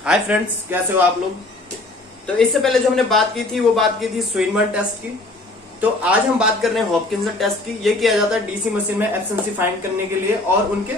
Hi friends, कैसे हो आप लोग। तो इससे पहले जो हमने बात की थी वो बात की थी स्वीनबर्न टेस्ट की। तो आज हम बात कर रहे हैं हॉपकिंसन टेस्ट की। ये किया जाता है डीसी मशीन में एफिशिएंसी फाइंड करने के लिए और उनके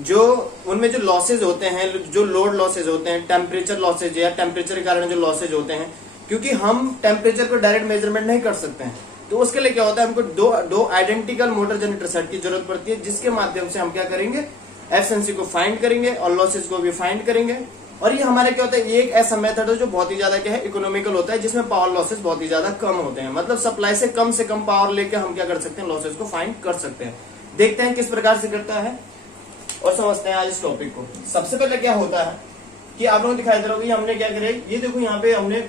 जो उनमें जो लॉसेज होते हैं, जो लोड लॉसेज होते हैं, टेम्परेचर लॉसेज या टेम्परेचर के कारण जो लॉसेज होते हैं, क्योंकि हम टेम्परेचर को डायरेक्ट मेजरमेंट नहीं कर सकते हैं। तो उसके लिए क्या होता है, हमको दो आइडेंटिकल मोटर जनरेटर सेट की जरूरत पड़ती है, जिसके माध्यम से हम क्या करेंगे, एफिशिएंसी को फाइंड करेंगे और लॉसेज को भी फाइंड करेंगे। और ये हमारे क्या होता है, ये एक ऐसा मेथड है जो बहुत ही ज्यादा क्या है, इकोनॉमिकल होता है, जिसमें पावर लॉसेज बहुत ही ज्यादा कम होते हैं। मतलब सप्लाई से कम पावर लेके हम क्या कर सकते हैं, लॉसेज को फाइंड कर सकते हैं। देखते हैं किस प्रकार से करता है और समझते हैं आज इस टॉपिक को। सबसे पहले क्या होता है कि आप लोगों को दिखाई दे रहा होगा, हमने क्या करे, ये देखो यहाँ पे हमने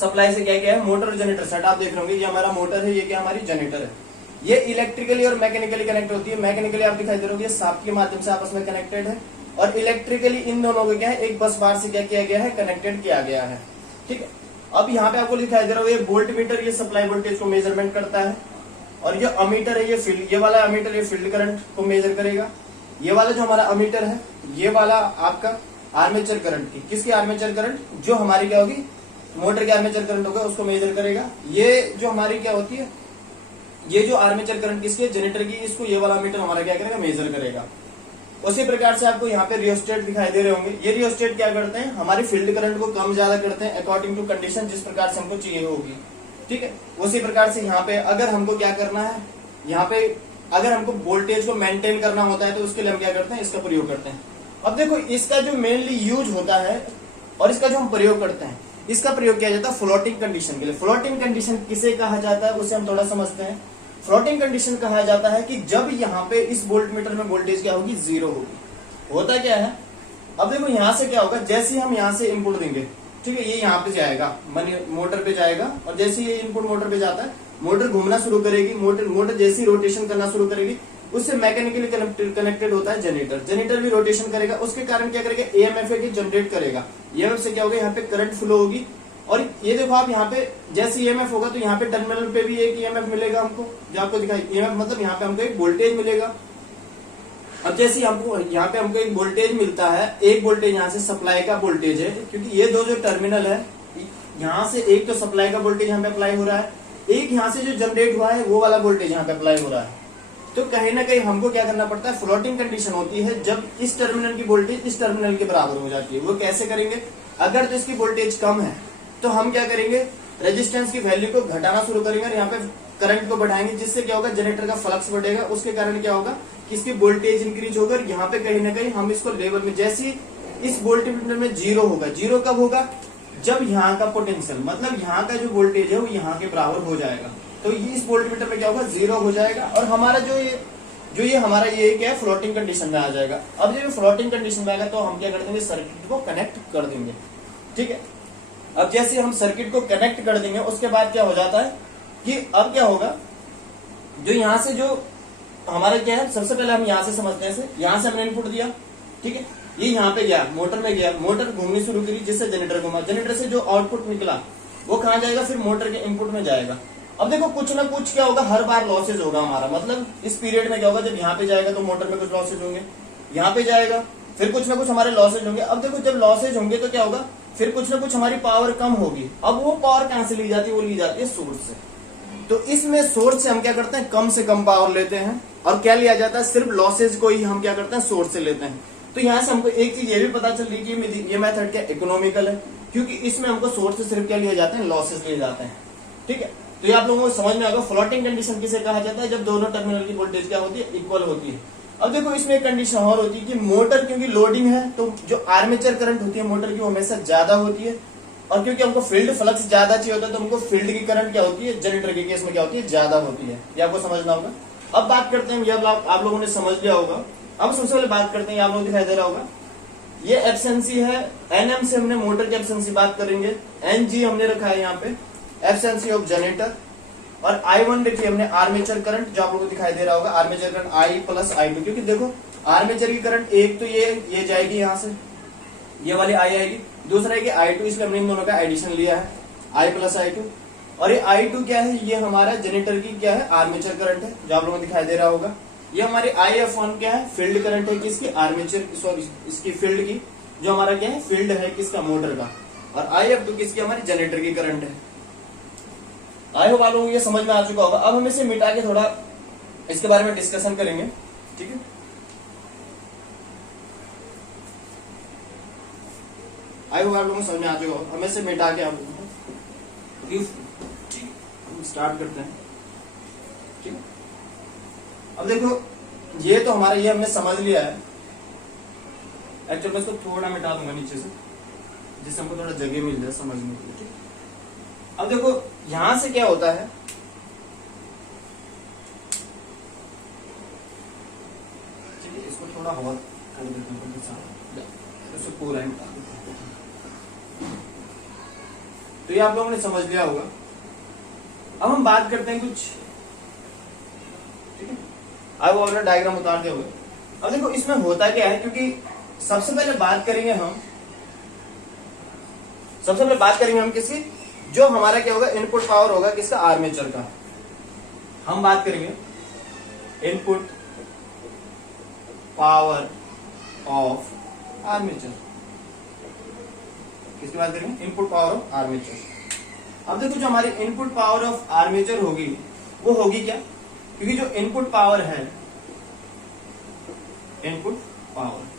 सप्लाई से क्या किया है, मोटर और जनरेटर सेट आप देख रहे होंगे। ये हमारा मोटर है, ये क्या हमारी जनरेटर है। ये इलेक्ट्रिकली और मैकेनिकली कनेक्ट होती है। मैकेनिकली आप दिखाई दे रहे होंगे शाफ्ट के माध्यम से आपस में कनेक्टेड है, और इलेक्ट्रिकली इन दोनों को क्या है, एक बस बार से क्या किया गया है, कनेक्टेड किया गया है। ठीक है, अब यहाँ पे आपको दिखाई दे रहा होगा, ये वोल्ट मीटर, ये सप्लाई वोल्टेज को मेजरमेंट करता है, और ये अमीटर है, ये फील्ड, ये वाला अमीटर ये फील्ड करंट को मेजर करेगा। ये वाला जो हमारा अमीटर है, ये वाला आपका आर्मेचर करंट की, किसकी आर्मेचर करंट, जो हमारी क्या होगी, मोटर की आर्मेचर करंट होगा, उसको मेजर करेगा। ये जो हमारी क्या होती है, ये जो आर्मेचर करंट किसकी है, जनरेटर की, इसको ये वाला मीटर हमारा क्या करेगा, मेजर करेगा। उसी प्रकार से आपको यहाँ पे रियोस्टेट दिखाई दे रहे होंगे। ये रियोस्टेट क्या करते हैं, हमारी फील्ड करंट को कम ज्यादा करते हैं अकॉर्डिंग टू कंडीशन, जिस प्रकार से हमको चाहिए होगी। ठीक है, उसी प्रकार से यहाँ पे अगर हमको क्या करना है, यहाँ पे अगर हमको वोल्टेज को मेंटेन करना होता है तो उसके लिए हम क्या करते हैं, इसका प्रयोग करते हैं। अब देखो, इसका जो मेनली यूज होता है और इसका जो हम प्रयोग करते हैं, इसका प्रयोग किया जाता है फ्लोटिंग कंडीशन के लिए। फ्लोटिंग कंडीशन किसे कहा जाता है, उसे हम थोड़ा समझते हैं। फ्लोटिंग कंडीशन कहा जाता है कि जब यहाँ पे इस वोल्ट मीटर में वोल्टेज क्या होगी, जीरो होगी। होता क्या है, अब देखो यहाँ से क्या होगा, जैसे हम यहाँ से इनपुट देंगे, ठीक है, ये यहाँ पे जाएगा, मोटर पे जाएगा, और जैसे ये इनपुट मोटर पे जाता है, मोटर घूमना शुरू करेगी। मोटर जैसी रोटेशन करना शुरू करेगी, उससे मैकेनिकली कनेक्टेड होता है जनरेटर। जनरेटर भी रोटेशन करेगा, उसके कारण क्या करेगा, ईएमएफ की जनरेट करेगा। ईएमएफ से क्या होगा, यहाँ पे करंट फ्लो होगी। और ये देखो आप, यहाँ पे जैसे ईएमएफ होगा तो यहाँ पे टर्मिनल पे भी एक ईएमएफ मिलेगा हमको, जो आपको दिखाई, ईएमएफ मतलब यहाँ पे हमको एक वोल्टेज मिलेगा। अब जैसे हमको यहाँ पे हमको एक वोल्टेज मिलता है, एक वोल्टेज यहाँ से सप्लाई का वोल्टेज है, क्योंकि ये दो जो टर्मिनल है, यहाँ से एक तो सप्लाई का वोल्टेज यहाँ पे अप्लाई हो रहा है, एक यहाँ से जो जनरेट हुआ है वो वाला वोल्टेज यहाँ पे अप्लाई हो रहा है। तो कहीं ना कहीं हमको क्या करना पड़ता है, फ्लोटिंग कंडीशन होती है जब इस टर्मिनल की वोल्टेज इस टर्मिनल के बराबर हो जाती है। वो कैसे करेंगे, अगर तो इसकी वोल्टेज कम है तो हम क्या करेंगे, रेजिस्टेंस की वैल्यू को घटाना शुरू करेंगे और यहाँ पे करंट को बढ़ाएंगे, जिससे क्या होगा, जनरेटर का फ्लक्स बढ़ेगा। उसके कारण क्या होगा कि इसकी वोल्टेज इंक्रीज होगा, और यहाँ पे कहीं ना कहीं हम इसको लेवल में, जैसे इस वोल्टमीटर में जीरो होगा, जीरो कब होगा, जब यहाँ का पोटेंशियल मतलब यहाँ का जो वोल्टेज है वो यहाँ के बराबर हो जाएगा। तो ये इस वोल्टमीटर में क्या होगा, जीरो हो जाएगा, और हमारा जो ये हमारा ये क्या है, फ्लोटिंग कंडीशन में आ जाएगा। अब जब फ्लोटिंग कंडीशन में आएगा तो हम क्या कर देंगे, सर्किट को कनेक्ट कर देंगे। ठीक है, अब जैसे हम सर्किट को कनेक्ट कर देंगे, उसके बाद क्या हो जाता है कि अब क्या होगा, जो यहाँ से जो हमारा क्या है, सबसे पहले हम यहाँ से समझते हैं, यहाँ से हमने इनपुट दिया, ठीक है, ये यहाँ पे गया, मोटर में गया, मोटर घूमनी शुरू करी, जिससे जनरेटर घूमा, जनरेटर से जो आउटपुट निकला वो कहाँ जाएगा, फिर मोटर के इनपुट में जाएगा। अब देखो, कुछ ना कुछ क्या होगा, हर बार लॉसेज होगा हमारा, मतलब इस पीरियड में क्या होगा, जब यहाँ पे जाएगा तो मोटर में कुछ लॉसेज होंगे, यहाँ पे जाएगा फिर कुछ ना कुछ हमारे लॉसेज होंगे। अब देखो, जब लॉसेज होंगे तो क्या होगा, फिर कुछ ना कुछ हमारी पावर कम होगी। अब वो पावर कहां से ली जाती है, वो ली जाती है सोर्स से। तो इसमें सोर्स से हम क्या करते हैं, कम से कम पावर लेते हैं, और क्या लिया जाता है, सिर्फ लॉसेज को ही हम क्या करते हैं, सोर्स से लेते हैं। तो यहाँ से हमको एक चीज ये भी पता चल रही है कि ये मेथड क्या इकोनॉमिकल है, क्योंकि इसमें हमको सोर्स से सिर्फ क्या लिए जाते हैं, लॉसेज लिए जाते हैं। ठीक है, तो ये आप लोगों को समझ में आएगा। फ्लोटिंग कंडीशन किसे कहा जाता है, जब दोनों टर्मिनल की वोल्टेज क्या होती है, इक्वल होती है। अब देखो, इसमें एक कंडीशन और होती है कि मोटर क्योंकि लोडिंग है, तो जो आर्मेचर करंट होती है मोटर की वो हमेशा ज्यादा होती है, और क्योंकि हमको फील्ड फ्लक्स ज्यादा चाहिए होता है, तो हमको फील्ड की करंट क्या होती है, जनरेटर के केस में क्या होती है, ज्यादा होती है। ये आपको समझना होगा। अब बात करते हैं, ये आप लोगों ने समझ लिया होगा। अब सबसे पहले बात करते हैं, आप लोगों को दिखाई दे रहा होगा, ये एफिशिएंसी है, एनएम से हमने मोटर की एफिशिएंसी बात करेंगे, एनजी हमने रखा है यहाँ पे एफिशिएंसी ऑफ जनरेटर, और I1 देखिए हमने आर्मेचर करंट, जो आप लोगों को दिखाई दे रहा होगा, armature current I plus I2, क्योंकि देखो आर्मेचर की करंट एक तो ये जाएगी यहाँ से, ये वाली I आएगी, दूसरा है कि I2, इसलिए हमने इन दोनों का एडिशन लिया है, I प्लस I2। और ये I2 क्या है, ये हमारा जनरेटर की क्या है, आर्मेचर करंट है, जो आप लोगों को दिखाई दे रहा होगा। ये हमारी IF1 क्या है, फील्ड करंट है, किसकी, आर्मेचर, सॉरी इसकी फील्ड की। जो हमारा क्या है फील्ड है किसका मोटर का, और आई अप टू किसकी हमारी जनरेटर की करंट है। आई होप आप लोगों को ये समझ में आ चुका होगा। अब हम इसे मिटा के थोड़ा इसके बारे में डिस्कशन करेंगे, ठीक है। आई होप आप लोगों को समझ में आ चुका होगा। हम इसे मिटा के आप स्टार्ट करते हैं, ठीक है। अब देखो ये तो हमारा ये हमने समझ लिया है। एक्चुअली मैं इसको थोड़ा मिटा दूंगा नीचे से, जिससे हमको थोड़ा जगह मिल जाए समझने के लिए, ठीक है। अब देखो यहां से क्या होता है, ठीक है, इसको थोड़ा हवा कर देते हैं, इसको पूरा मिटा देते हैं। तो ये आप लोगों ने समझ लिया होगा। अब हम बात करते हैं कुछ, ठीक है। अब वो अपना डायग्राम उतार दिया होगा। अब देखो इसमें होता क्या है, क्योंकि सबसे पहले बात करेंगे हम किसी, जो हमारा क्या होगा इनपुट पावर होगा किसका, आर्मेचर का। हम बात करेंगे इनपुट पावर ऑफ आर्मेचर, किसकी बात करेंगे, इनपुट पावर ऑफ आर्मेचर। अब देखो जो हमारी इनपुट पावर ऑफ आर्मेचर होगी वो होगी क्या, क्योंकि जो इनपुट पावर है, input power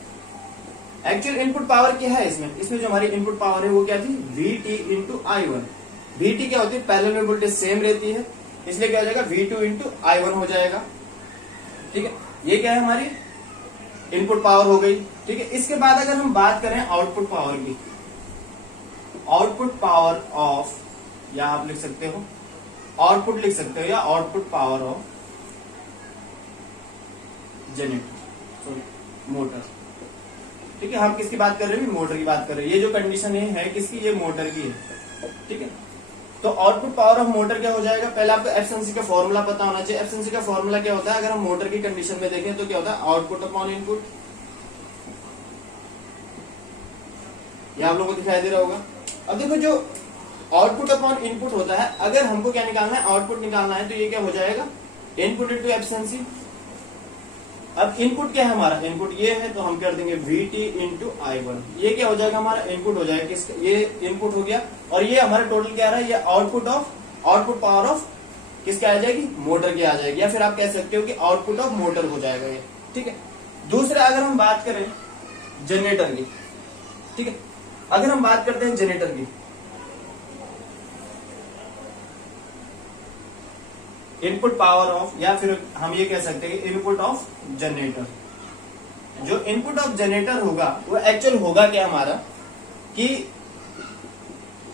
actual input power क्या है इसमें जो हमारी इनपुट पावर है वो क्या थी, VT इंटू I1। VT क्या होती है, पैरेलल में वोल्टेज सेम रहती है, इसलिए क्या हो जाएगा V2 इंटू I1 हो जाएगा, ठीक है। ये क्या है हमारी इनपुट पावर हो गई, ठीक है। इसके बाद अगर हम बात करें आउटपुट पावर की, आउटपुट पावर ऑफ, या आप लिख सकते हो आउटपुट लिख सकते हो, या output power of generator, sorry motor, ठीक है। हम किसकी बात कर रहे हैं, मोटर की बात कर रहे हैं। ये जो कंडीशन है किसकी, ये मोटर की है, ठीक है। तो आउटपुट पावर ऑफ मोटर क्या हो जाएगा, पहले आपको एफिशिएंसी का फॉर्मूला पता होना चाहिए। एफिशिएंसी का फॉर्मूला क्या होता है, अगर हम मोटर की कंडीशन में देखें तो क्या होता है, आउटपुट अपॉन इनपुट। ये आप लोगों को दिखाई दे रहा होगा। अब देखो जो आउटपुट अपॉन इनपुट होता है, अगर हमको क्या निकालना है, आउटपुट निकालना है, तो ये क्या हो जाएगा, इनपुट इंटू एफिशिएंसी। अब इनपुट क्या है हमारा, इनपुट ये है, तो हम कर देंगे VT इंटू I1। ये क्या हो जाएगा हमारा इनपुट हो जाएगा किसका, ये इनपुट हो गया, और ये हमारा टोटल क्या आ रहा है, ये आउटपुट पावर ऑफ किसके आ जाएगी, मोटर की आ जाएगी, या फिर आप कह सकते हो कि आउटपुट ऑफ मोटर हो जाएगा ये, ठीक है। दूसरा अगर हम बात करें जनरेटर की, ठीक है, अगर हम बात करते हैं जनरेटर की, इनपुट पावर ऑफ, या फिर हम ये कह सकते हैं इनपुट ऑफ जनरेटर। जो इनपुट ऑफ जनरेटर होगा वो एक्चुअल होगा क्या हमारा, कि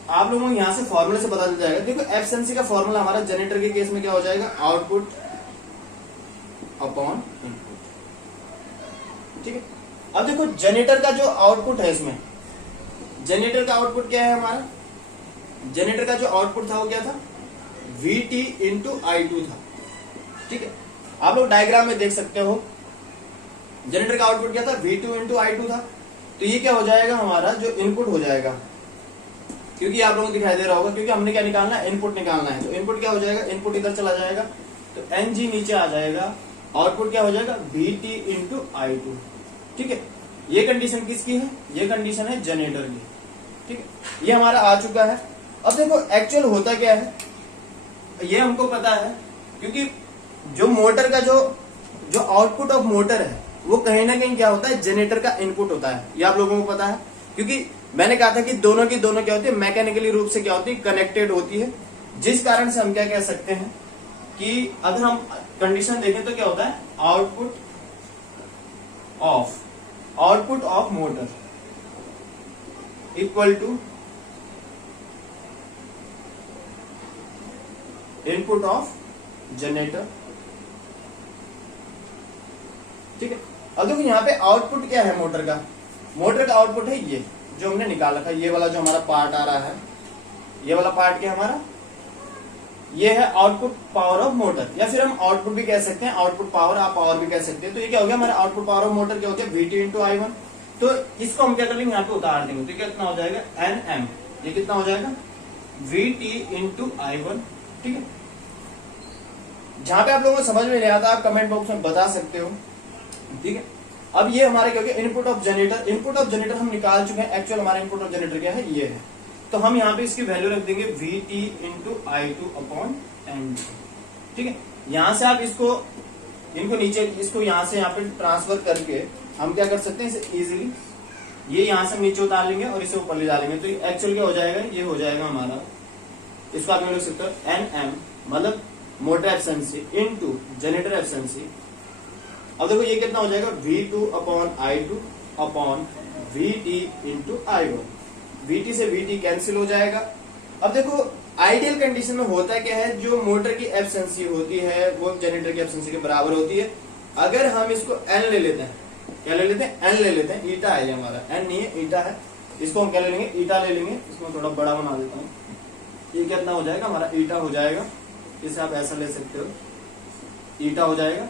आप लोगों को यहां से फॉर्मूले से पता चल जाएगा। देखो एफिशिएंसी का फॉर्मूला हमारा जनरेटर के केस में क्या हो जाएगा, आउटपुट अपॉन इनपुट, ठीक है। अब देखो जनरेटर का जो आउटपुट है, इसमें जनरेटर का आउटपुट क्या है हमारा, जनरेटर का जो आउटपुट था वो क्या था, VT इंटू I2 था, ठीक है। आप लोग डायग्राम में देख सकते हो जनरेटर का आउटपुट क्या था, V2 इंटू I2 था। तो ये क्या हो जाएगा हमारा जो इनपुट हो जाएगा, क्योंकि आप लोगों को दिखाई दे रहा होगा, क्योंकि हमने क्या निकालना है, इनपुट निकालना है। तो इनपुट क्या हो जाएगा, इनपुट इधर चला जाएगा, तो NG नीचे आ जाएगा, आउटपुट क्या हो जाएगा, VT इंटू I2, ठीक है। ये कंडीशन किसकी है, ये कंडीशन है जनरेटर की, ठीक है। ये हमारा आ चुका है। अब देखो एक्चुअल होता क्या है, ये हमको पता है, क्योंकि जो मोटर का जो आउटपुट ऑफ मोटर है वो कहीं ना कहीं क्या होता है, जनरेटर का इनपुट होता है। ये आप लोगों को पता है, क्योंकि मैंने कहा था कि दोनों की दोनों क्या होती है, मैकेनिकली रूप से क्या होती है, कनेक्टेड होती है। जिस कारण से हम क्या कह सकते हैं कि अगर हम कंडीशन देखें तो क्या होता है, output of motor equal to input of generator, ठीक है। अब देखो यहाँ पे आउटपुट क्या है मोटर का आउटपुट है ये जो हमने निकाल रखा है, ये वाला जो हमारा पार्ट आ रहा है, ये वाला पार्ट क्या हमारा, ये है आउटपुट पावर ऑफ मोटर, या फिर हम आउटपुट भी कह सकते हैं, आउटपुट पावर, आप पावर भी कह सकते हैं। तो ये क्या हो गया हमारा आउटपुट पावर ऑफ मोटर, क्या हो गया, VT इंटू I1। तो इसको हम क्या कर लेंगे, यहाँ पे उतार देंगे, तो कितना हो जाएगा, NM। ये कितना हो जाएगा, VT इंटू I1, ठीक है। जहां पे आप लोगों को समझ में नहीं आता आप कमेंट बॉक्स में बता सकते हो, ठीक है। अब ये हमारे क्या हो गया, input of generator. Input of generator हम निकाल चुके हैं, एक्चुअल हमारा इनपुट ऑफ जनरेटर क्या है, ये है। तो हम यहाँ पे इसकी वैल्यू रख देंगे Vt into I2 upon N. ठीक है, यहां से आप इनको नीचे, इसको यहां से यहाँ पे ट्रांसफर करके हम क्या कर सकते हैं, इसे इजीली ये यहां से नीचे उतार लेंगे और इसे ऊपर ले डालेंगे। तो एक्चुअल क्या हो जाएगा, ये हो जाएगा हमारा, इसको आप लिख सकते हो NM मतलब motor efficiency into generator efficiency. अब देखो ये कितना हो जाएगा, V2 upon I2 upon Vt into I1। Vt से Vt कैंसिल हो जाएगा। अब देखो आइडियल कंडीशन में होता है क्या है, जो मोटर की एफिशिएंसी होती है वो जनरेटर की एफिशिएंसी के बराबर होती है। अगर हम इसको n ले लेते हैं, क्या ले लेते हैं, n ले लेते हैं, ईटा है ये हमारा, n नहीं है ईटा है, इसको हम क्या ले लेंगे, ईटा ले लेंगे। इसको थोड़ा बड़ा बना देता हूँ, ये कितना हो जाएगा हमारा, ईटा हो जाएगा। इसे आप ऐसा ले सकते हो, ईटा हो जाएगा।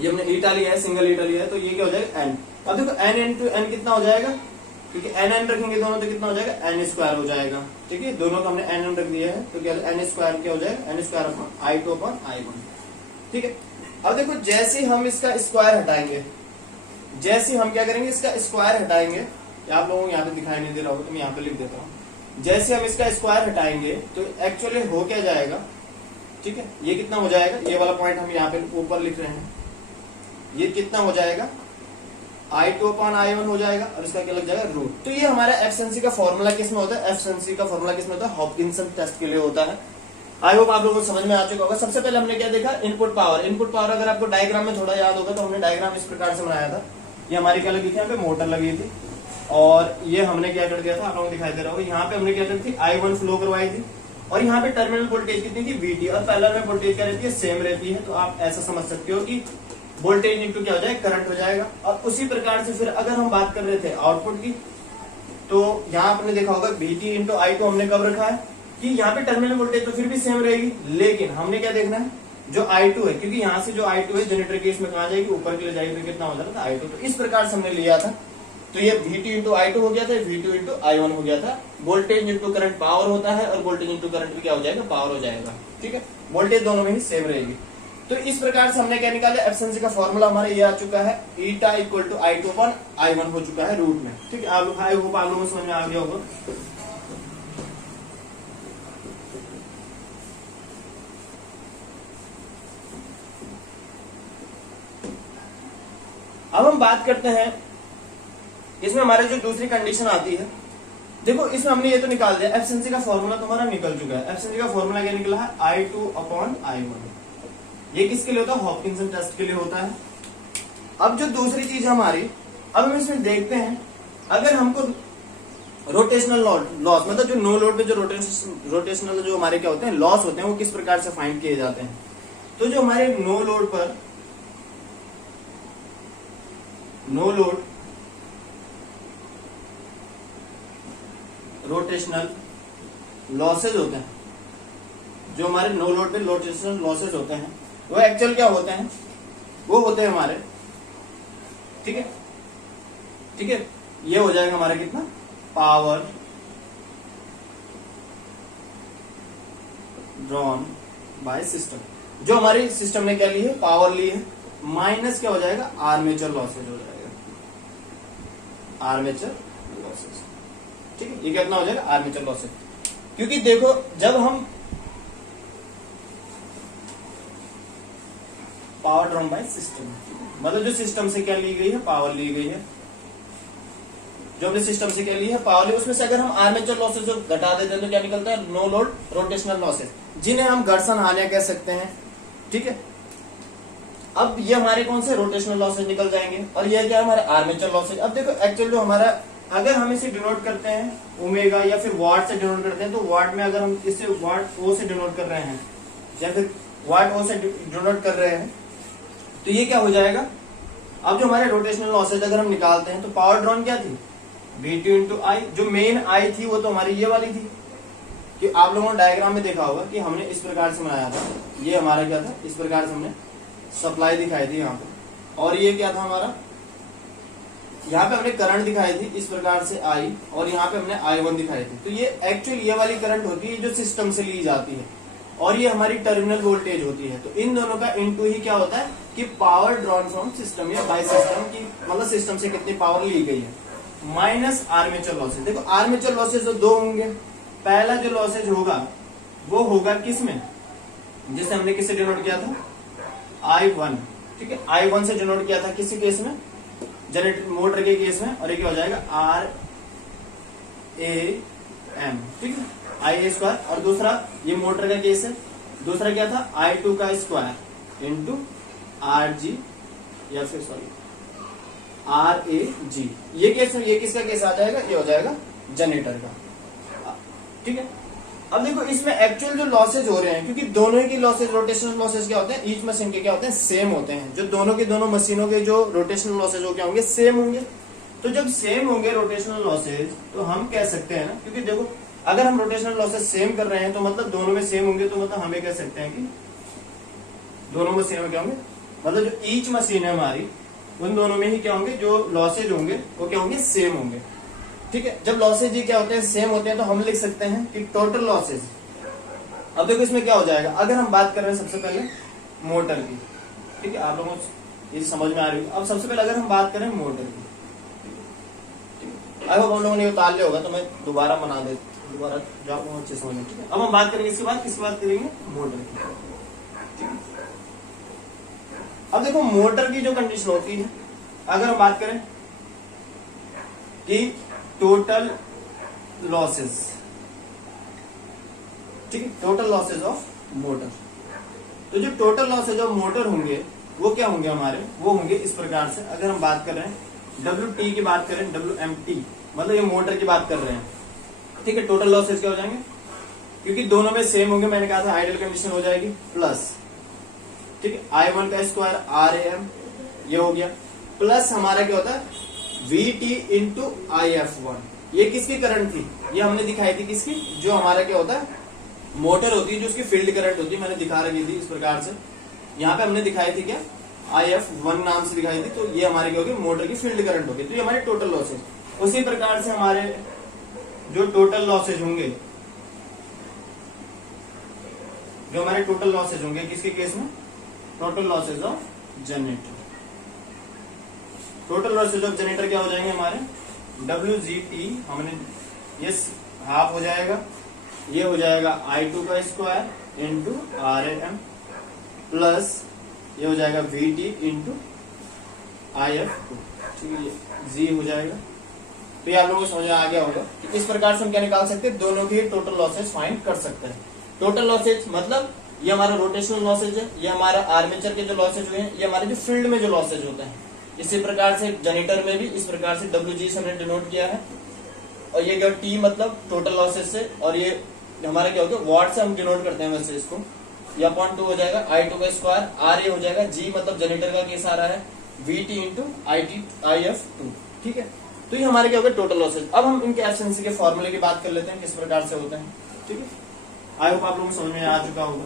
ये हमने ईटा लिया है, सिंगल ईटा लिया है, तो ये क्या हो जाएगा n। अब देखो n इंटू n कितना हो जाएगा, क्योंकि n रखेंगे दोनों, तो कितना हो जाएगा, n स्क्वायर हो जाएगा। ठीक है, दोनों का हमने n रख दिया है, तो क्या n स्क्वायर क्या हो जाएगा, n square upon I2 upon I1। ठीक है, अब देखो जैसे हम इसका स्क्वायर हटाएंगे, जैसे हम क्या करेंगे, इसका स्क्वायर हटाएंगे, आप लोगों को यहाँ पे दिखाई नहीं दे रहा होगा तो मैं यहाँ पे लिख देता हूँ। जैसे हम इसका स्क्वायर हटाएंगे तो एक्चुअली हो क्या जाएगा, ठीक है, ये कितना हो जाएगा, ये वाला पॉइंट हम यहाँ पे ऊपर लिख रहे हैं, ये कितना हो जाएगा, I2 अपॉन I1 हो जाएगा, और इसका क्या लग जाएगा, रूट। तो ये हमारा एफिशिएंसी का फॉर्मूला किसमें होता है, एफिशिएंसी का फॉर्मूला किसमें होता है, हॉपकिंसन टेस्ट के लिए होता है। आई होप आप लोगों को समझ में आ चुका होगा। सबसे पहले हमने क्या देखा, इनपुट पावर। इनपुट पावर अगर आपको डायग्राम में थोड़ा याद होगा तो हमने डायग्राम इस प्रकार से बनाया था। ये हमारी क्या लगी थी, यहाँ पे मोटर लगी थी, और ये हमने क्या कर दिया था, आप लोगों को दिखाई दे रहा होगा, यहाँ पे हमने क्या करी थी, I1 फ्लो करवाई थी, और यहाँ पे टर्मिनल वोल्टेज कितनी थी, Vt, और पैरेलल में वोल्टेज क्या रहती है, सेम रहती है। तो आप ऐसा समझ सकते हो कि वोल्टेज इंटू क्या हो जाएगा, करंट हो जाएगा। और उसी प्रकार से फिर अगर हम बात कर रहे थे आउटपुट की, तो यहाँ आपने देखा होगा Vt इंटू I2 हमने कब रखा है कि यहाँ पे टर्मिनल वोल्टेज तो फिर भी सेम रहेगी, लेकिन हमने क्या देखना है, जो I2 है, क्योंकि यहाँ से जो I2 है जनरेटर के इसमें कहा जाएगी, ऊपर के लिए जाएगी, तो कितना हो जाता था I2। तो इस प्रकार से हमने लिया था। तो ये Vt इंटू I2 हो गया था, V2 इंटू I1 हो गया था। वोल्टेज इंटू करंट पावर होता है, और वोल्टेज इंटू करंट भी क्या हो जाएगा, पावर हो जाएगा। ठीक है, वोल्टेज दोनों में ही सेम रहेगी। तो इस प्रकार से हमने क्या निकाला, एफिशिएंसी का फॉर्मूला हमारा ये आ चुका है, ईटा equal to I2 upon I1 हो चुका है रूट में। ठीक है, आई होप आप लोगों को समझ में आ गया होगा। अब हम बात करते हैं इसमें हमारे जो दूसरी कंडीशन आती है। देखो इसमें हमने ये तो निकाल दिया, एफिशिएंसी का फॉर्मूला तुम्हारा निकल चुका है। एफिशिएंसी का फॉर्मूला क्या निकला है, I2 अपॉन I1। ये किसके लिए होता है, हॉपकिंसन टेस्ट के लिए होता है। अब जो दूसरी चीज हमारी, अब हम इसमें देखते हैं, अगर हमको रोटेशनल लॉस, मतलब जो नो लोड पे जो रोटेशनल जो हमारे क्या होते हैं लॉस होते हैं, वो किस प्रकार से फाइंड किए जाते हैं। तो जो हमारे नो लोड रोटेशनल लॉसेज होते हैं, जो हमारे नो लोड पे रोटेशनल लॉसेज होते हैं, वो एक्चुअल क्या होते हैं, वो होते हैं हमारे, ठीक है, ठीक है, ये हो जाएगा हमारा कितना, पावर ड्रॉन बाय सिस्टम। जो हमारी सिस्टम ने क्या ली है, पावर ली है, माइनस क्या हो जाएगा, आर्मेचर लॉसेज हो जाएगा, आर्मेचर लॉसेज। ठीक है, ये कितना हो जाएगा, आर्मेचर लॉसेज। क्योंकि देखो जब हम पावर ड्रॉन बाय सिस्टम, मतलब जो सिस्टम से क्या ली गई है, पावर ली गई है, जो अपने सिस्टम से क्या ली है, पावर ली, उसमें से अगर हम आर्मेचर लॉसेज जो घटा देते हैं तो क्या निकलता है, नो लोड रोटेशनल लॉसेज, जिन्हें हम घर्षण हानियां कह सकते हैं। ठीक है, अब ये हमारे कौन से रोटेशनल लॉसेज निकल जाएंगे, और ये क्या हमारे आर्मेचर लॉसेज। अब देखो एक्चुअल जो हमारा, अगर हम इसे डिनोट करते हैं ओमेगा या फिर वाट से डिनोट करते हैं, तो वाट में अगर हम इसे वाट ओ से डिनोट कर रहे हैं या फिर वाट ओ से डिनोट कर रहे हैं, तो ये क्या हो जाएगा। अब जो हमारे रोटेशनल लॉसेज अगर हम निकालते हैं, तो पावर ड्रॉन क्या थी, V2 इंटू आई, जो मेन आई थी वो तो हमारी ये वाली थी, कि आप लोगों ने डायग्राम में देखा होगा कि हमने इस प्रकार से बनाया था। ये हमारा क्या था, इस प्रकार से हमने सप्लाई दिखाई थी यहाँ पे, और ये क्या था हमारा, यहाँ पे हमने करंट दिखाई थी इस प्रकार से I, और यहाँ पे हमने I1 दिखाई थी। तो ये एक्चुअली ये वाली करंट होती है जो सिस्टम से ली जाती है, और ये हमारी टर्मिनल वोल्टेज होती है। तो इन दोनों का इनटू ही क्या होता है, कि पावर ड्रॉन फ्रॉम सिस्टम या बाय सिस्टम की मतलब सिस्टम से कितनी पावर ली गई है, माइनस आर्मेचर लॉसेज। देखो आर्मेचर लॉसेज तो दो होंगे। पहला जो लॉसेज होगा वो होगा किसमें, जिसे हमने किससे डिनोट किया था, I1, ठीक है, I1 से डिनोट किया था किसी केस में, जनरेटर मोटर के केस में, और ये क्या हो जाएगा RAM, ठीक है, IA स्क्वायर। और दूसरा ये मोटर का केस है, दूसरा क्या था I2 का स्क्वायर इंटू RG या फिर सॉरी RAG। ये केस, ये किसका केस आ जाएगा, ये हो जाएगा जनरेटर का, ठीक है। अब देखो इसमें एक्चुअल जो लॉसेज हो रहे हैं, क्योंकि दोनों की लॉसेज रोटेशनल लॉसेज क्या होते हैं, ईच मशीन के क्या होते हैं, सेम होते हैं। जो दोनों के दोनों मशीनों के जो रोटेशनल लॉसेज हो क्या होंगे, सेम होंगे। तो जब सेम होंगे रोटेशनल लॉसेज तो हम कह सकते हैं ना, क्योंकि देखो अगर हम रोटेशनल लॉसेज सेम कर रहे हैं तो मतलब दोनों में सेम होंगे, तो मतलब हमें कह सकते हैं कि दोनों मशीनों में क्या होंगे, मतलब जो ईच मशीन है हमारी उन दोनों में ही क्या होंगे, जो लॉसेज होंगे वो क्या होंगे, सेम होंगे, ठीक है। जब लॉसेज ही क्या होते हैं, सेम होते हैं, तो हम लिख सकते हैं कि टोटल लॉसेज। अब देखो इसमें क्या हो जाएगा, अगर हम बात कर रहे हैं सबसे पहले मोटर की, ठीक है, आप लोगों को ये समझ में आ रही है। अब सबसे पहले अगर हम बात करें मोटर की, आई होप हम लोगों ने उतार लिया होगा, तो मैं दोबारा बना दे, दोबारा जो आपको अच्छे समझ में, ठीक है। अब हम बात करेंगे इसके बाद, किसकी बात करेंगे, मोटर की। अब देखो मोटर की जो कंडीशन होती है, अगर हम बात करें कि टोटल लॉसेस, ठीक है, टोटल लॉसेज ऑफ मोटर, तो जो टोटल लॉसेज ऑफ मोटर होंगे वो क्या होंगे हमारे, वो होंगे इस प्रकार से। अगर हम बात कर रहे हैं WT की बात करें, WMT मतलब ये मोटर की बात कर रहे हैं, ठीक है। टोटल लॉसेज क्या हो जाएंगे, क्योंकि दोनों में सेम होंगे, मैंने कहा था आइडियल कंडीशन हो जाएगी, प्लस, ठीक है, I1 का स्क्वायर RAM ये हो गया, प्लस हमारा क्या होता है VT इंटू IF1। ये किसकी करंट थी, ये हमने दिखाई थी किसकी, जो हमारा क्या होता है मोटर होती है, जो उसकी फील्ड करंट होती है, मैंने दिखा रखी थी इस प्रकार से। यहाँ पे हमने दिखाई थी क्या, IF1 नाम से दिखाई थी, तो ये हमारी क्या होगी, मोटर की फील्ड करंट होगी, तो ये हमारे टोटल लॉसेज। उसी प्रकार से हमारे जो टोटल लॉसेज होंगे, जो हमारे टोटल लॉसेज होंगे किसके केस में, total losses of generator. Total losses of generator क्या हो जाएंगे हमारे, WGT, हमने ये हाफ हो जाएगा, ये हो जाएगा I2 का स्क्वायर इंटू RAM, प्लस ये हो जाएगा VT इंटू IF2, ठीक है, G हो जाएगा। तो ये आप लोगों को समझ में आ गया होगा कि इस प्रकार से हम क्या निकाल सकते हैं, दोनों के टोटल लॉसेज फाइंड कर सकते हैं। टोटल लॉसेज मतलब ये हमारा रोटेशनल लॉसेज है, ये हमारा आर्मेचर के जो लॉसेज हुए हैं, ये हमारे जो फील्ड में जो लॉसेज होते हैं। इसी प्रकार से जनरेटर में भी इस प्रकार से WG से हमने डिनोट किया है, और ये क्या T मतलब टोटल लॉसेज से, और ये हमारा क्या होगा वाट से हम डिनोट करते हैं वैसे इसको, ये अपॉन 2 हो जाएगा, I2 का स्क्वायर, RA हो जाएगा, G मतलब जनरेटर का केस आ रहा है, VT इंटू IF2, ठीक है। तो ये हमारे क्या होगा टोटल लॉसेज। अब हम इनके एफिशिएंसी के फॉर्मूले की बात कर लेते हैं, किस प्रकार से होते हैं, ठीक है। आई होप आप लोगों को समझ में आ चुका होगा,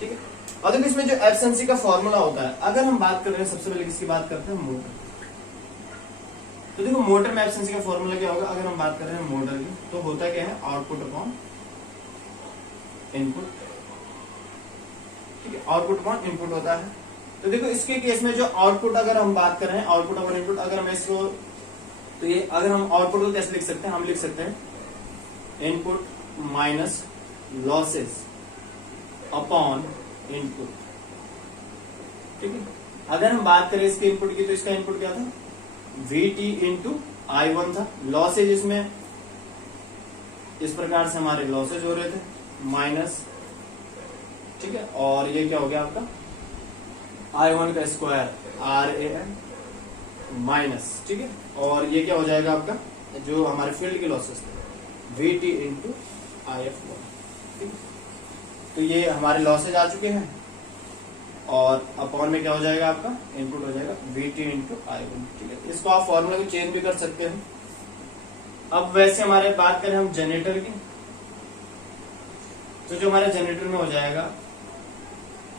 ठीक है। और देखो इसमें जो एफिशिएंसी का फॉर्मूला होता है, अगर हम बात कर रहे हैं सबसे पहले किसकी बात करते हैं, मोटर। तो देखो मोटर में एफिशिएंसी का फॉर्मूला क्या होगा, अगर हम बात कर रहे हैं मोटर की, तो होता क्या है, आउटपुट अपॉन इनपुट, ठीक है, आउटपुट अपॉन इनपुट होता है। तो देखो इसके केस में जो आउटपुट अगर हम बात कर रहे हैं, आउटपुट अपॉन इनपुट, अगर हम इसको, तो ये अगर हम आउटपुट को कैसे लिख सकते हैं, हम लिख सकते हैं input minus losses upon input, ठीक है। अगर हम बात करें इसके इनपुट की, तो इसका इनपुट क्या था, VT इंटू I1 था, लॉसेज इसमें इस प्रकार से हमारे लॉसेज हो रहे थे, माइनस, ठीक है, और ये क्या हो गया आपका I1 का स्क्वायर RAM माइनस, ठीक है, और ये क्या हो जाएगा आपका जो हमारे फील्ड के लॉसेज थे, VT इंटू IF1, ठीक है। तो ये हमारे लॉसेज आ चुके हैं, और अपॉन में क्या हो जाएगा आपका इनपुट हो जाएगा VT इंटू I1, ठीक है। इसको आप फॉर्मूला को चेंज भी कर सकते हैं। अब वैसे हमारे बात करें हम जनरेटर की, तो जो हमारे जनरेटर में हो जाएगा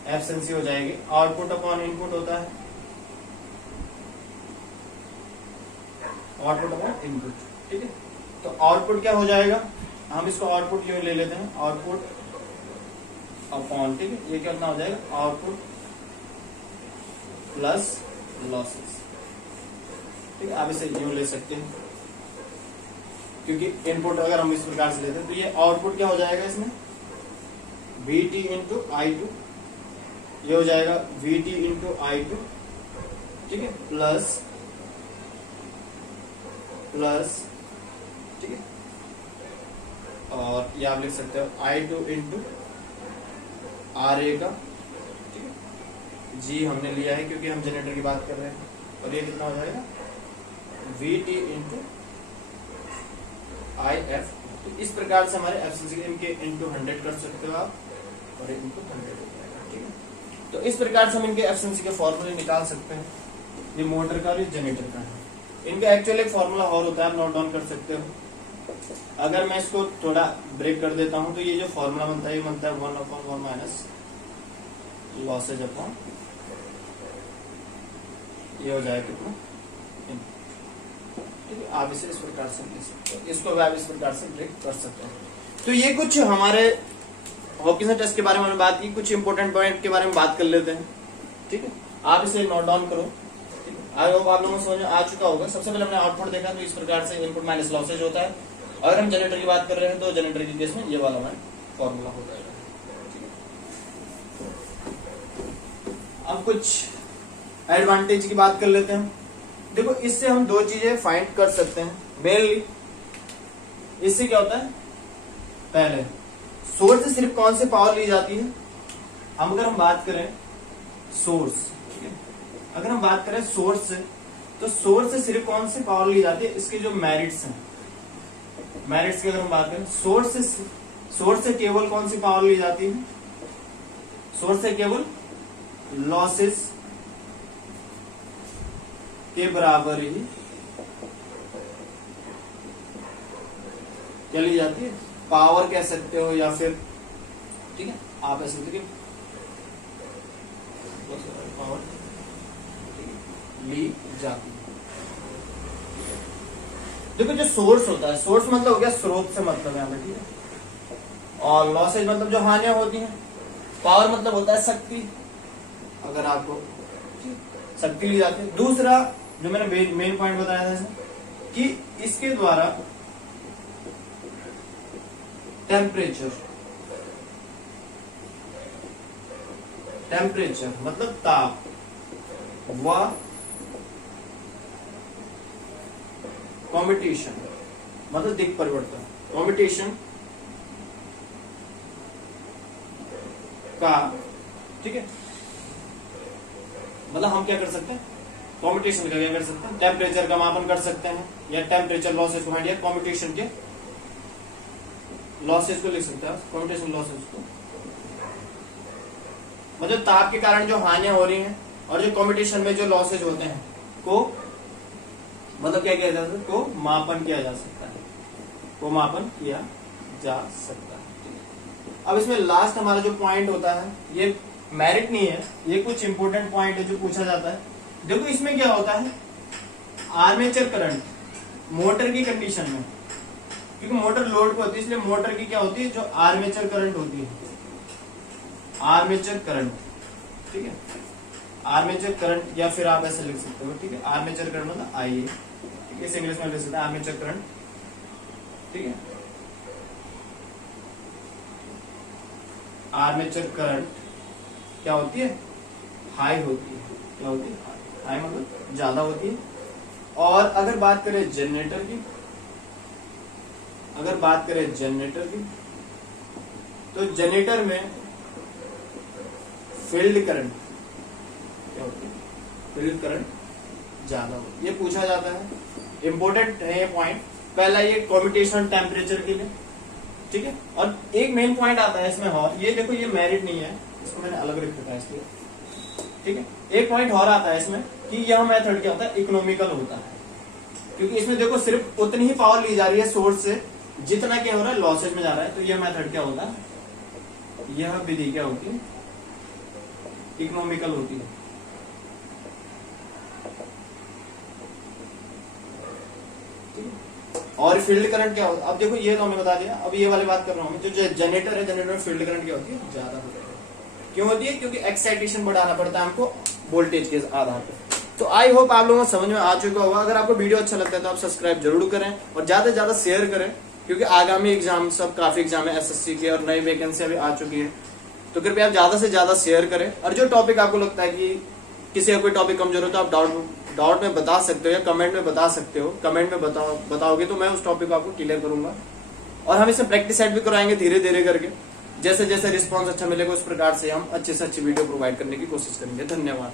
एफिशिएंसी हो जाएगी आउटपुट अपॉन इनपुट होता है, आउटपुट अपॉन इनपुट, ठीक है। तो आउटपुट क्या हो जाएगा, हम इसको आउटपुट यूं ले लेते हैं, आउटपुट अपॉन, ठीक है, ये कितना हो जाएगा आउटपुट प्लस लॉसेस, ठीक है। आप इसे यूं ले सकते हैं क्योंकि इनपुट अगर हम इस प्रकार से लेते हैं तो ये आउटपुट क्या हो जाएगा इसमें VT इंटू I2, ये हो जाएगा VT इंटू I2, ठीक है, प्लस ठीक है, और ये आप लिख सकते हो I2 इंटू RA का, ठीक है, G हमने लिया है क्योंकि हम जनरेटर की बात कर रहे हैं, और ये कितना हो जाएगा VT इंटू IF। तो इस प्रकार से हमारे एफिशिएंसी इनके इंटू 100 कर सकते हो आप, और इंटू 100 हो जाएगा, ठीक है। तो इस प्रकार से हम इनके एफिशिएंसी के फॉर्मूले निकाल सकते हैं, ये मोटर का और ये जनरेटर का है। इनका एक्चुअली एक फॉर्मूला और होता है, आप नोट डाउन कर सकते हो। अगर मैं इसको थोड़ा ब्रेक कर देता हूं तो ये जो फॉर्मूला बनता है ये बनता है 1/1 माइनस लॉसेज अपॉन, ये हो जाएगा कितना, ठीक है। आप इसे इस प्रकार से लिख सकते हो, इसको भी आप इस प्रकार से ब्रेक कर सकते हो। तो ये कुछ हमारे हॉकिंसन टेस्ट के बारे में बात की, कुछ इंपॉर्टेंट पॉइंट के बारे में बात कर लेते हैं, ठीक है। आप इसे नोट डाउन करो, ठीक है। आई होप आप लोगों को समझ में आ चुका होगा। सबसे पहले हमने आउटपुट देखा, तो इस प्रकार से इनपुट माइनस लॉसेज होता है। अगर हम जनरेटर की बात कर रहे हैं तो जनरेटर के केस में ये वाला हमारा फॉर्मूला हो जाएगा, ठीक है। अब कुछ एडवांटेज की बात कर लेते हैं। देखो, इससे हम दो चीजें फाइंड कर सकते हैं मेनली। इससे क्या होता है, पहले सोर्स से सिर्फ कौन से पावर ली जाती है, अगर हम बात करें सोर्स, ठीक है, अगर हम बात करें सोर्स से, तो सोर्स से सिर्फ कौन सी पावर ली जाती है, इसके जो मेरिट्स हैं, मेरिट्स की अगर हम बात करें, सोर्स से केवल कौन सी पावर ली जाती है, सोर्स से केवल लॉसेस के बराबर ही क्या ली जाती है, पावर कह सकते हो या फिर, ठीक है, आप ऐसे देखिए पावर ली जाती है। देखो, जो सोर्स होता है, सोर्स मतलब हो गया स्रोत से मतलब है हमें, ठीक है, और लॉसेज मतलब जो हानियां होती हैं, पावर मतलब होता है शक्ति, अगर आपको शक्ति ली जाती है। दूसरा जो मैंने मेन पॉइंट बताया था कि इसके द्वारा टेम्परेचर मतलब ताप व कॉम्बिटेशन मतलब दिक् परिवर्तन, कॉम्बिटेशन का, ठीक है, मतलब हम क्या कर सकते हैं, कॉम्बिटेशन का क्या कर सकते हैं, टेम्परेचर का मापन कर सकते हैं, या टेम्परेचर लॉसेस को या कॉम्बिटेशन के लॉसेस को लिख सकते हैं, कॉम्बिटेशन लॉसेस को, मतलब ताप के कारण जो हानियां हो रही हैं और जो कॉम्बिटेशन में जो लॉसेज होते हैं को मतलब क्या किया जा सकता है, को मापन किया जा सकता है, को मापन किया जा सकता है। अब इसमें लास्ट हमारा जो पॉइंट होता है, ये मेरिट नहीं है, ये कुछ इंपोर्टेंट पॉइंट है जो पूछा जाता है। देखो, इसमें क्या होता है, आर्मेचर करंट मोटर की कंडीशन में, क्योंकि मोटर लोड पे होती है, इसलिए मोटर की क्या होती है, जो आर्मेचर करंट होती है, आर्मेचर करंट, ठीक है, आर्मेचर करंट, या फिर आप ऐसे लिख सकते हो, ठीक है, आर्मेचर करंट मतलब आईए, ठीक है, इसे इंग्लिश में लिख सकते हैं आर्मेचर करंट, ठीक है। आर्मेचर करंट क्या होती है, हाई होती है, क्या होती है, हाई मतलब ज्यादा होती है। और अगर बात करें जनरेटर की, तो जनरेटर में फील्ड करंट क्या होती है, फील्ड करंट ज्यादा होती है, ये पूछा जाता है, इंपोर्टेंट है ये पॉइंट। पहला ये कॉम्बिटेशन टेम्परेचर के लिए, ठीक है, और एक मेन पॉइंट आता है इसमें और, ये देखो, ये मेरिट नहीं है, इसको मैंने अलग रख रखा है इसलिए, ठीक है। एक पॉइंट और आता है इसमें कि यह मेथड क्या होता है, इकोनॉमिकल होता है, क्योंकि इसमें देखो सिर्फ उतनी ही पावर ली जा रही है सोर्स से जितना क्या हो रहा है लॉसेज में जा रहा है, तो यह मेथड क्या होता है, यह विधि क्या होती है, इकोनॉमिकल होती है, ठीक है। और फील्ड करंट क्या होता है, अब देखो ये तो हमने बता दिया। अब ये वाली बात कर रहा हूँ, जो जनरेटर है, जनरेटर में फील्ड करंट क्या होती है, ज्यादा होती है। क्यों होती है, क्योंकि एक्साइटेशन बढ़ाना पड़ता है हमको वोल्टेज के आधार पर। तो आई होप आप लोगों को समझ में आ चुका होगा। अगर आपको वीडियो अच्छा लगता है तो आप सब्सक्राइब जरूर करें और ज्यादा से ज्यादा शेयर करें, क्योंकि आगामी एग्जाम सब काफी एग्जाम है एसएससी के और नई वैकेंसी अभी आ चुकी है। तो कृपया आप ज्यादा से ज्यादा शेयर करें। और जो टॉपिक आपको लगता है कि किसी का कोई टॉपिक कमजोर हो तो आप डाउट में बता सकते हो या कमेंट में बता सकते हो। कमेंट में बताओगे तो मैं उस टॉपिक को आपको क्लियर करूंगा और हम इसे प्रैक्टिस सेट भी कराएंगे धीरे धीरे करके। जैसे जैसे रिस्पॉन्स अच्छा मिलेगा उस प्रकार से हम अच्छे से अच्छी वीडियो प्रोवाइड करने की कोशिश करेंगे। धन्यवाद।